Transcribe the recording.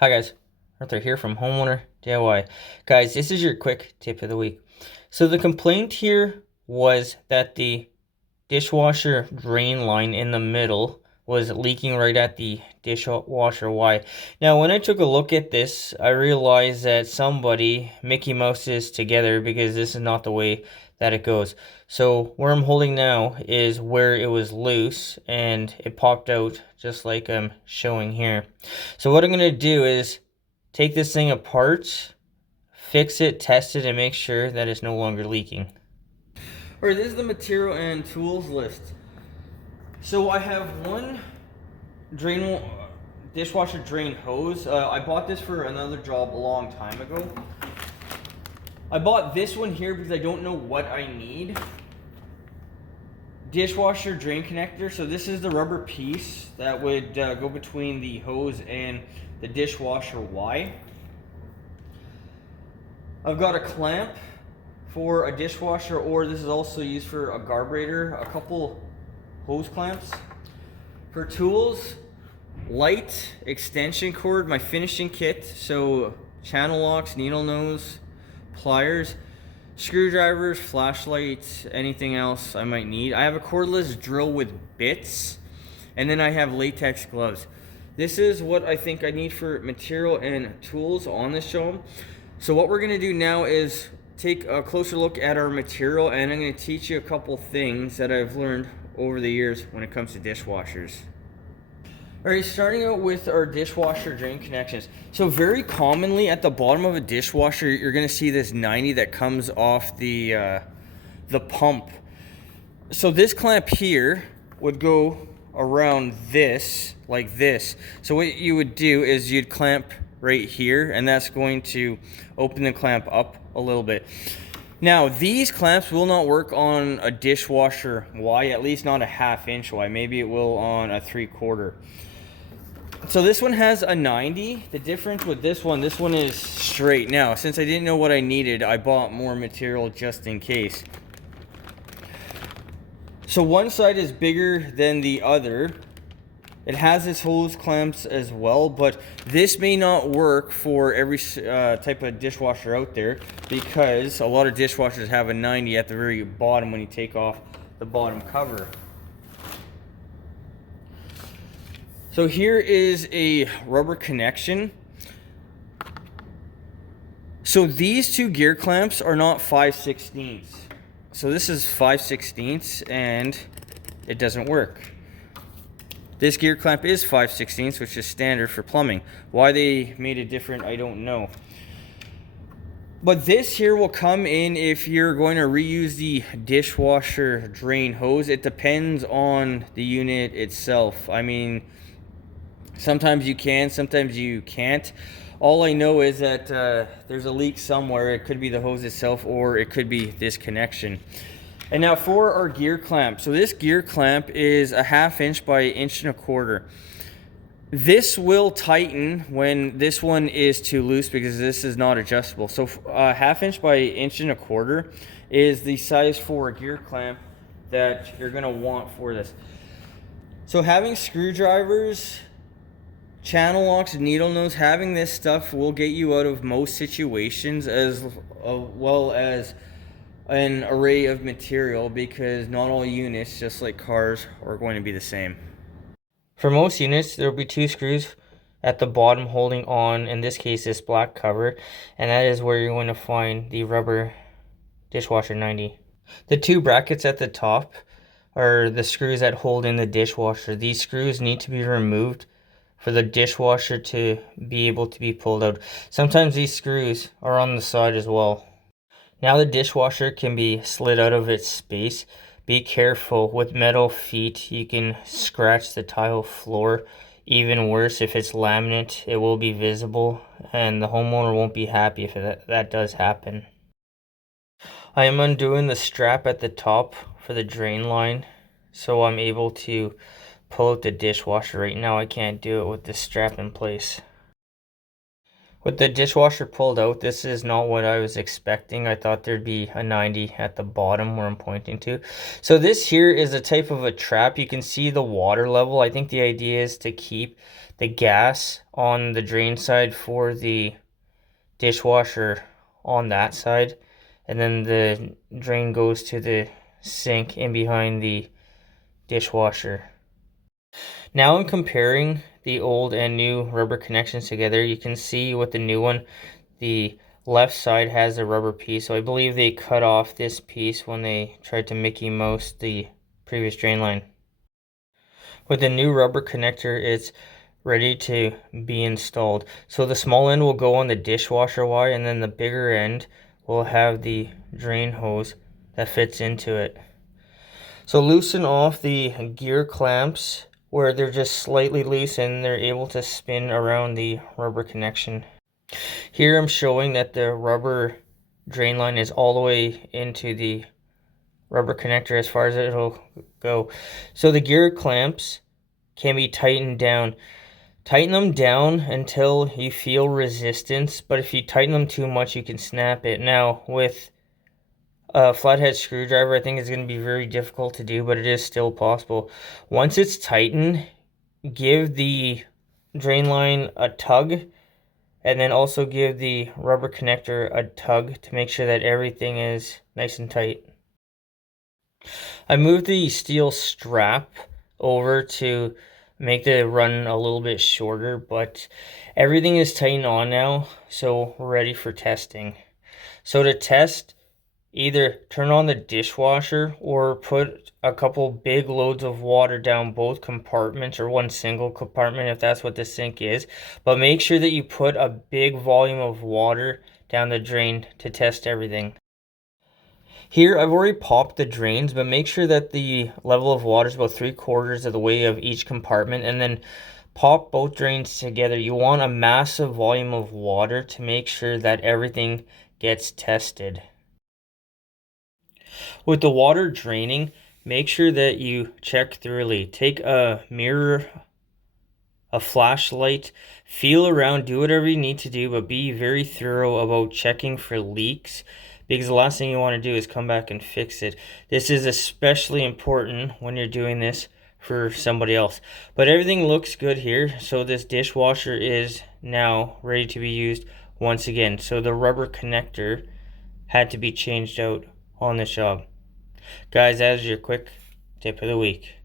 Hi guys, Arthur here from Homeowner DIY. Guys, this is your quick tip of the week. So the complaint here was that the dishwasher drain line in the middle was leaking right at the dishwasher Y. Now when I took a look at this, I realized that somebody Mickey Mouses together because this is not the way that it goes. So where I'm holding now is where it was loose and it popped out just like I'm showing here. So what I'm going to do is take this thing apart, fix it, test it, and make sure that it's no longer leaking. Alright, this is the material and tools list. So I have one dishwasher drain hose. I bought this for another job a long time ago. I bought this one here because I don't know what I need. Dishwasher drain connector. So this is the rubber piece that would go between the hose and the dishwasher Y. I've got a clamp for a dishwasher, or this is also used for a carburetor, a couple hose clamps. For tools, light, extension cord, my finishing kit, so channel locks, needle nose, pliers, screwdrivers, flashlights, anything else I might need. I have a cordless drill with bits, and then I have latex gloves. This is what I think I need for material and tools on this show. So what we're going to do now is take a closer look at our material, and I'm going to teach you a couple things that I've learned over the years when it comes to dishwashers. Alright, starting out with our dishwasher drain connections. So very commonly at the bottom of a dishwasher, you're going to see this 90 that comes off the pump. So this clamp here would go around this, like this. So what you would do is you'd clamp right here, and that's going to open the clamp up a little bit. Now these clamps will not work on a dishwasher Y, at least not a 1/2 inch Y. Maybe it will on a 3/4. So this one has a 90. The difference with this one is straight. Now since I didn't know what I needed, I bought more material just in case. So one side is bigger than the other. It has its hose clamps as well, but this may not work for every type of dishwasher out there, because a lot of dishwashers have a 90 at the very bottom when you take off the bottom cover. So here is a rubber connection. So these two gear clamps are not 5/16. So this is 5/16 and it doesn't work. This gear clamp is 5/16, which is standard for plumbing. Why they made it different, I don't know. But this here will come in if you're going to reuse the dishwasher drain hose. It depends on the unit itself. I mean, sometimes you can, sometimes you can't. All I know is that there's a leak somewhere. It could be the hose itself, or it could be this connection. And now for our gear clamp. So this gear clamp is a 1/2 inch by 1.25 inches. This will tighten when this one is too loose, because this is not adjustable. So 1/2 inch by 1.25 inches is the size for a gear clamp that you're gonna want for this. So having screwdrivers, channel locks, needle nose, having this stuff will get you out of most situations, as well as an array of material, because not all units, just like cars, are going to be the same. For most units, there will be 2 screws at the bottom holding on, in this case, this black cover, and that is where you're going to find the rubber dishwasher 90. The 2 brackets at the top are the screws that hold in the dishwasher. These screws need to be removed for the dishwasher to be able to be pulled out. Sometimes these screws are on the side as well. Now the dishwasher can be slid out of its space. Be careful with metal feet. You can scratch the tile floor. Even worse, if it's laminate, it will be visible, and the homeowner won't be happy if that does happen. I am undoing the strap at the top for the drain line, so I'm able to pull out the dishwasher. Right now I can't do it with the strap in place. With the dishwasher pulled out, this is not what I was expecting. I thought there'd be a 90 at the bottom where I'm pointing to. So this here is a type of a trap. You can see the water level. I think the idea is to keep the gas on the drain side for the dishwasher on that side, and then the drain goes to the sink in behind the dishwasher. Now I'm comparing the old and new rubber connections together. You can see with the new one, the left side has a rubber piece, so I believe they cut off this piece when they tried to Mickey Mouse the previous drain line. With the new rubber connector, it's ready to be installed. So the small end will go on the dishwasher wire, and then the bigger end will have the drain hose that fits into it. So loosen off the gear clamps where they're just slightly loose and they're able to spin around the rubber connection. Here I'm showing that the rubber drain line is all the way into the rubber connector as far as it'll go. So the gear clamps can be tightened down. Tighten them down until you feel resistance, but if you tighten them too much, you can snap it. Now, with a flathead screwdriver, I think it's going to be very difficult to do, but it is still possible. Once it's tightened, give the drain line a tug, and then also give the rubber connector a tug to make sure that everything is nice and tight. I moved the steel strap over to make the run a little bit shorter, but everything is tightened on now, so we're ready for testing. So to test, either turn on the dishwasher or put a couple big loads of water down both compartments, or one single compartment if that's what the sink is. But make sure that you put a big volume of water down the drain to test everything. Here I've already popped the drains, but make sure that the level of water is about 3/4 of the way of each compartment, and then pop both drains together. You want a massive volume of water to make sure that everything gets tested. With the water draining, make sure that you check thoroughly. Take a mirror, a flashlight, feel around, do whatever you need to do, but be very thorough about checking for leaks, because the last thing you want to do is come back and fix it. This is especially important when you're doing this for somebody else. But everything looks good here, so this dishwasher is now ready to be used once again. So the rubber connector had to be changed out on this job. Guys, that is your quick tip of the week.